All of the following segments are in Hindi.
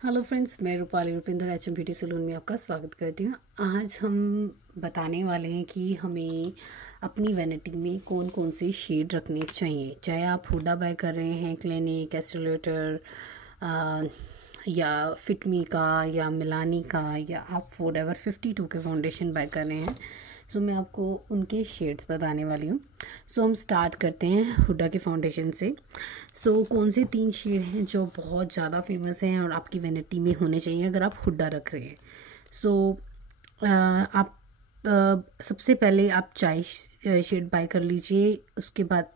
हेलो फ्रेंड्स, मैं Rupali Rupinder H M. Beauty salon में आपका स्वागत करती हूँ। आज हम बताने वाले हैं कि हमें अपनी वैनिटी में कौन कौन से शेड रखने चाहिए। चाहे आप हुडा बाय कर रहे हैं, क्लिनिक, एस्टे लॉडर या फिटमी का या मिलानी का, या आप वोडेवर 52 के फाउंडेशन बाय कर रहे हैं। सो मैं आपको उनके शेड्स बताने वाली हूँ। सो हम स्टार्ट करते हैं हुडा के फाउंडेशन से। सो कौन से 3 शेड हैं जो बहुत ज़्यादा फेमस हैं और आपकी वैनिटी में होने चाहिए अगर आप हुडा रख रहे हैं। सो आप सबसे पहले आप चाय शेड बाय कर लीजिए, उसके बाद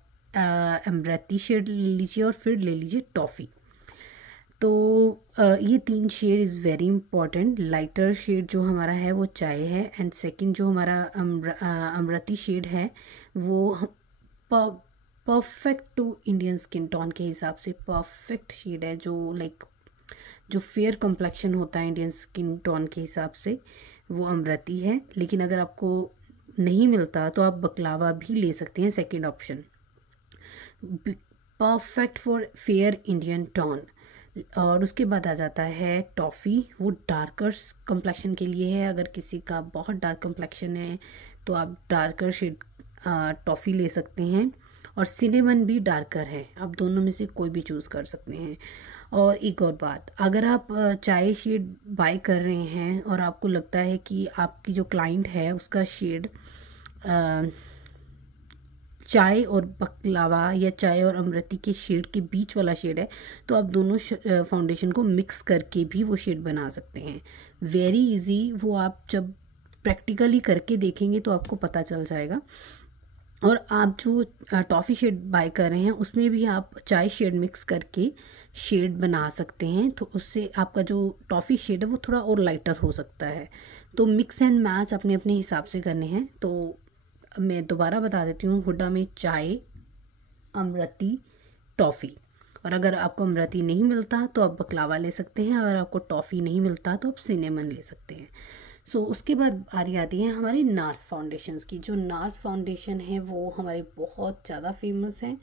अमृती शेड ले लीजिए और फिर ले लीजिए टॉफ़ी। तो ये 3 shade is very important. Lighter shade जो हमारा है वो चाय है, एंड सेकंड जो हमारा अमृती शेड है वो perfect to Indian skin tone के हिसाब से परफेक्ट शेड है, जो लाइक जो फेयर कम्प्लेक्शन होता है इंडियन स्किन टोन के हिसाब से, वो अमृती है। लेकिन अगर आपको नहीं मिलता तो आप बकलावा भी ले सकते हैं, second option. Perfect for fair Indian tone. और उसके बाद आ जाता है टॉफ़ी, वो डार्कर कम्प्लेक्शन के लिए है। अगर किसी का बहुत डार्क कम्प्लेक्शन है तो आप डार्कर शेड टॉफ़ी ले सकते हैं, और सिनेमन भी डार्कर है, आप दोनों में से कोई भी चूज़ कर सकते हैं। और एक और बात, अगर आप चाय शेड बाय कर रहे हैं और आपको लगता है कि आपकी जो क्लाइंट है उसका शेड चाय और बकलावा या चाय और अमृती के शेड के बीच वाला शेड है, तो आप दोनों फाउंडेशन को मिक्स करके भी वो शेड बना सकते हैं। वेरी इजी, वो आप जब प्रैक्टिकली करके देखेंगे तो आपको पता चल जाएगा। और आप जो टॉफ़ी शेड बाय कर रहे हैं उसमें भी आप चाय शेड मिक्स करके शेड बना सकते हैं, तो उससे आपका जो टॉफ़ी शेड है वो थोड़ा और लाइटर हो सकता है। तो मिक्स एंड मैच अपने अपने हिसाब से करने हैं। तो मैं दोबारा बता देती हूँ, हुडा में चाय, अमृती, टॉफ़ी। और अगर आपको अमृती नहीं मिलता तो आप बकलावा ले सकते हैं, अगर आपको टॉफ़ी नहीं मिलता तो आप सिनेमन ले सकते हैं। सो उसके बाद बारी आती है हमारी नार्स फाउंडेशंस की। जो नार्स फाउंडेशन है वो हमारे बहुत ज़्यादा फेमस है।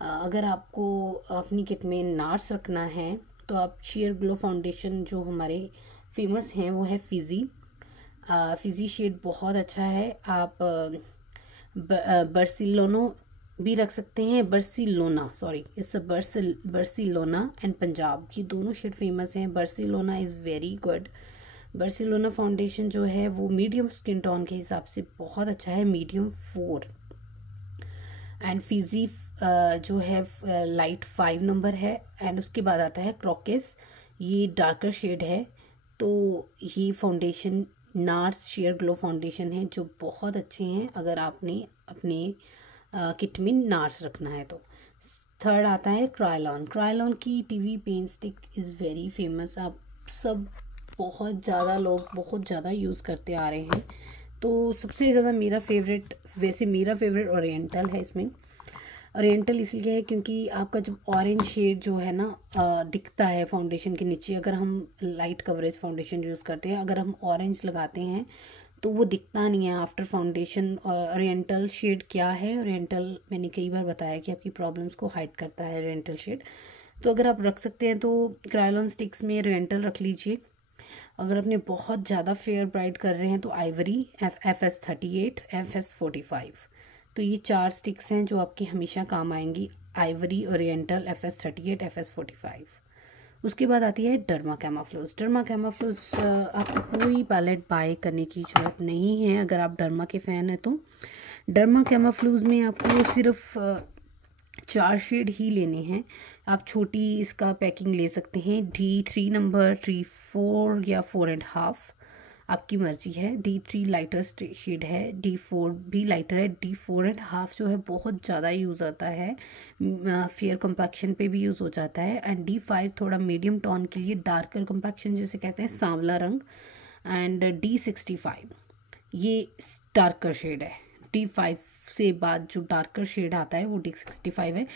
अगर आपको अपनी किट में नार्स रखना है तो आप शेयर ग्लो फाउंडेशन जो हमारे फेमस हैं वो है फिज़ी। फिज़ी शेड बहुत अच्छा है। आप बर्सिलोनो भी रख सकते हैं, Barcelona, sorry it's Barcelona and Punjab, ये दोनों शेड फेमस हैं। Barcelona is very good. Barcelona foundation जो है वो मीडियम स्किन टोन के हिसाब से बहुत अच्छा है, मीडियम 4। एंड फिजी जो है लाइट 5 नंबर है। एंड उसके बाद आता है क्रॉकेस, ये डार्कर शेड है। तो ये foundation nurse share glow foundation है जो बहुत अच्छे हैं अगर आपने अपने किट में नार्स रखना है तो। थर्ड आता है क्रायलॉन। क्रायलॉन की TV paint stick is very famous. आप सब बहुत ज़्यादा लोग बहुत ज़्यादा यूज़ करते आ रहे हैं। तो सबसे ज़्यादा मेरा फेवरेट ओरिएंटल है। इसमें ओरिएंटल इसलिए है क्योंकि आपका जब ऑरेंज शेड जो है ना दिखता है फाउंडेशन के नीचे, अगर हम लाइट कवरेज फाउंडेशन यूज़ करते हैं, अगर हम ऑरेंज लगाते हैं तो वो दिखता नहीं है आफ्टर फाउंडेशन। ओरिएंटल शेड क्या है? ओरिएंटल मैंने कई बार बताया कि आपकी प्रॉब्लम्स को हाइड करता है ओरिएंटल शेड। तो अगर आप रख सकते हैं तो क्रायलॉन स्टिक्स में ओरिएंटल रख लीजिए। अगर अपने बहुत ज़्यादा फेयर ब्राइट कर रहे हैं तो आइवरी, FS38, FS45। तो ये 4 स्टिक्स हैं जो आपके हमेशा काम आएंगी, आइवरी, ओरिएंटल, FS38, FS45। उसके बाद आती है डर्मा कैमाफ्लोज। डर्मा कैमाफ्लोज आपको पूरी पैलेट बाय करने की ज़रूरत नहीं है अगर आप डर्मा के फ़ैन हैं तो। डर्मा कैमाफ्लोज में आपको सिर्फ 4 शेड ही लेने हैं। आप छोटी इसका पैकिंग ले सकते हैं, D3 नंबर, D4 या 4.5, आपकी मर्जी है। D3 लाइटर शेड है, D4 भी लाइटर है। D4.5 जो है बहुत ज़्यादा यूज़ होता है, फेयर कम्प्लेक्शन पे भी यूज़ हो जाता है। एंड D5 थोड़ा मीडियम टोन के लिए, डार्कर कम्प्लेक्शन जिसे कहते हैं, सांवला रंग। एंड D65 ये डार्कर शेड है। D5 से बाद जो डार्कर शेड आता है वो D65 है।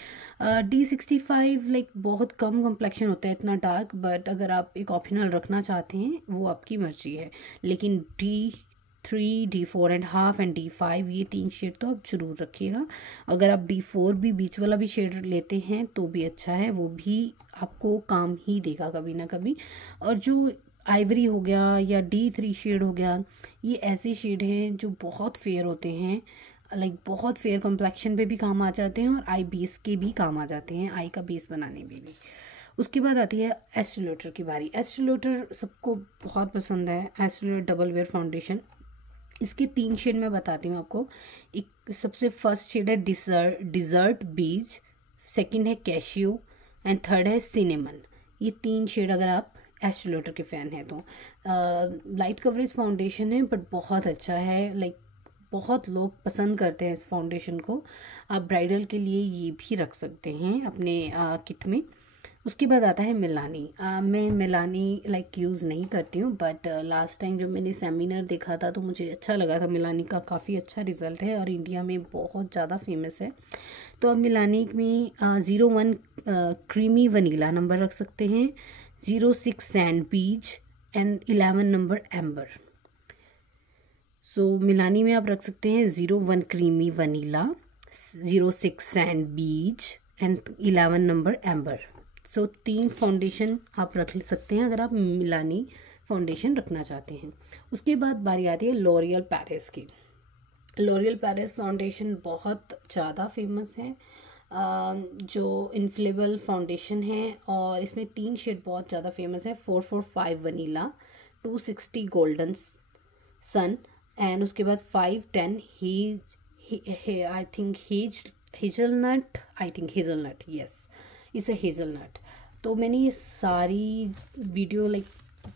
D65 लाइक बहुत कम कम्प्लेक्शन होता है इतना डार्क, बट अगर आप एक ऑप्शनल रखना चाहते हैं वो आपकी मर्जी है। लेकिन D4.5 एंड D5, ये 3 शेड तो आप जरूर रखिएगा। अगर आप D4 भी बीच वाला भी शेड लेते हैं तो भी अच्छा है, वो भी आपको काम ही देगा कभी ना कभी। और जो आइवरी हो गया या D3 शेड हो गया, ये ऐसे शेड हैं जो बहुत फेयर होते हैं, लाइक बहुत फेयर कॉम्प्लेक्शन पे भी काम आ जाते हैं और आई बेस के भी काम आ जाते हैं, आई का बेस बनाने में भी। उसके बाद आती है एस्टे लॉडर की बारी। एस्टे लॉडर सबको बहुत पसंद है, एस्टे लॉडर डबल वेयर फाउंडेशन। इसके 3 शेड मैं बताती हूँ आपको। एक सबसे फर्स्ट शेड है डिज़र्ट बीज, सेकंड है कैशियो एंड थर्ड है सिनेमन। ये 3 शेड अगर आप एस्टे लॉडर के फ़ैन हैं तो लाइट कवरेज फाउंडेशन है बट बहुत अच्छा है, लाइक बहुत लोग पसंद करते हैं इस फाउंडेशन को। आप ब्राइडल के लिए ये भी रख सकते हैं अपने किट में। उसके बाद आता है मिलानी। मैं मिलानी लाइक यूज़ नहीं करती हूँ, बट लास्ट टाइम जब मैंने सेमिनार देखा था तो मुझे अच्छा लगा था। मिलानी का काफ़ी अच्छा रिज़ल्ट है और इंडिया में बहुत ज़्यादा फेमस है। तो अब मिलानी में 01 क्रीमी वनीला नंबर रख सकते हैं, 06 sand beach and 11 number amber. So Milani में आप रख सकते हैं 01 creamy vanilla, 06 sand beach and 11 number amber. So 3 foundation आप रख सकते हैं अगर आप मिलानी फाउंडेशन रखना चाहते हैं। उसके बाद बारी आती है लॉरियल पेरिस की। लॉरियल पेरिस फाउंडेशन बहुत ज़्यादा फेमस है, जो इन्फ्लेबल फाउंडेशन है और इसमें 3 शेड बहुत ज़्यादा फेमस है, 445 वनीला, 260 गोल्डन सन एंड उसके बाद 510 हेज़लनट, यस इसे हेज़लनट। तो मैंने ये सारी वीडियो लाइक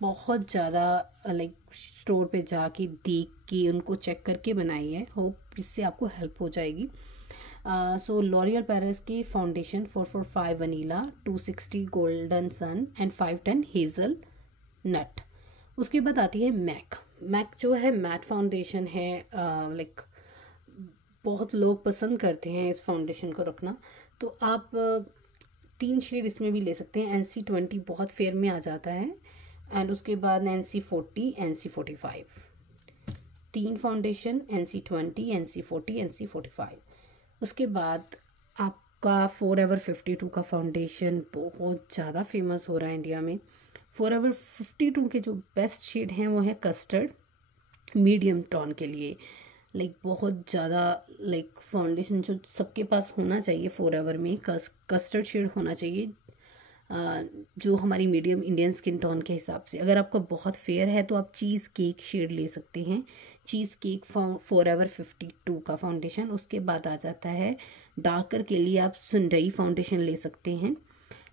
बहुत ज़्यादा लाइक स्टोर पे जाके देख के उनको चेक करके बनाई है, होप इससे आपको हेल्प हो जाएगी। सो लॉरियल पेरिस की foundation 445 vanilla, 260 golden sun and 510 hazelnut. उसके बाद आती है मैक जो है मैट फाउंडेशन है, लाइक बहुत लोग पसंद करते हैं इस फाउंडेशन को रखना। तो आप 3 शेड इसमें भी ले सकते हैं। NC20 बहुत फेयर में आ जाता है एंड उसके बाद NC40, NC45, 3 foundation NC20, NC40, NC45। उसके बाद आपका फॉरएवर 52 का फाउंडेशन बहुत ज़्यादा फेमस हो रहा है इंडिया में। फॉरएवर 52 के जो बेस्ट शेड हैं वो है कस्टर्ड, मीडियम टोन के लिए, लाइक बहुत ज़्यादा लाइक फाउंडेशन जो सबके पास होना चाहिए फॉरएवर में कस्टर्ड शेड होना चाहिए, जो हमारी मीडियम इंडियन स्किन टोन के हिसाब से। अगर आपका बहुत फेयर है तो आप चीज़ केक शेड ले सकते हैं, चीज़ केक फॉरएवर 52 का फाउंडेशन। उसके बाद आ जाता है डार्कर के लिए आप सुंदई फाउंडेशन ले सकते हैं।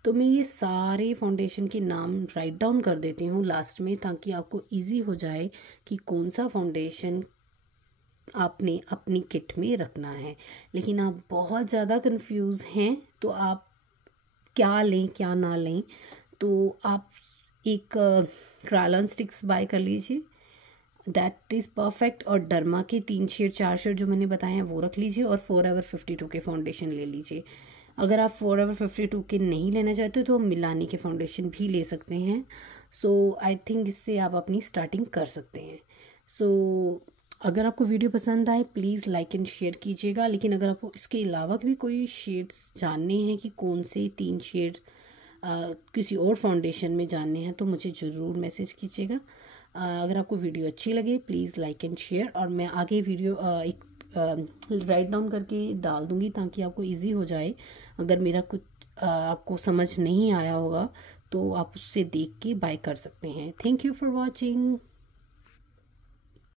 तो मैं ये सारे फाउंडेशन के नाम राइट डाउन कर देती हूँ लास्ट में, ताकि आपको इजी हो जाए कि कौन सा फाउंडेशन आपने अपनी किट में रखना है। लेकिन आप बहुत ज़्यादा कंफ्यूज हैं तो आप क्या लें क्या ना लें, तो आप एक क्रायलॉन स्टिक्स बाय कर लीजिए, दैट इज़ परफेक्ट। और डर्मा के 3 शेड 4 शेड जो मैंने बताए हैं वो रख लीजिए और फॉरएवर 52 के फाउंडेशन ले लीजिए। अगर आप फॉरएवर 52 के नहीं लेना चाहते तो मिलानी के फाउंडेशन भी ले सकते हैं। सो आई थिंक इससे आप अपनी स्टार्टिंग कर सकते हैं। सो अगर आपको वीडियो पसंद आए प्लीज़ लाइक एंड शेयर कीजिएगा। लेकिन अगर आपको इसके अलावा भी कोई शेड्स जानने हैं कि कौन से 3 शेड किसी और फाउंडेशन में जानने हैं तो मुझे ज़रूर मैसेज कीजिएगा। अगर आपको वीडियो अच्छी लगे प्लीज़ लाइक एंड शेयर, और मैं आगे वीडियो एक राइट डाउन करके डाल दूँगी ताकि आपको इजी हो जाए। अगर मेरा कुछ आपको समझ नहीं आया होगा तो आप उससे देख के बाय कर सकते हैं। Thank you for watching.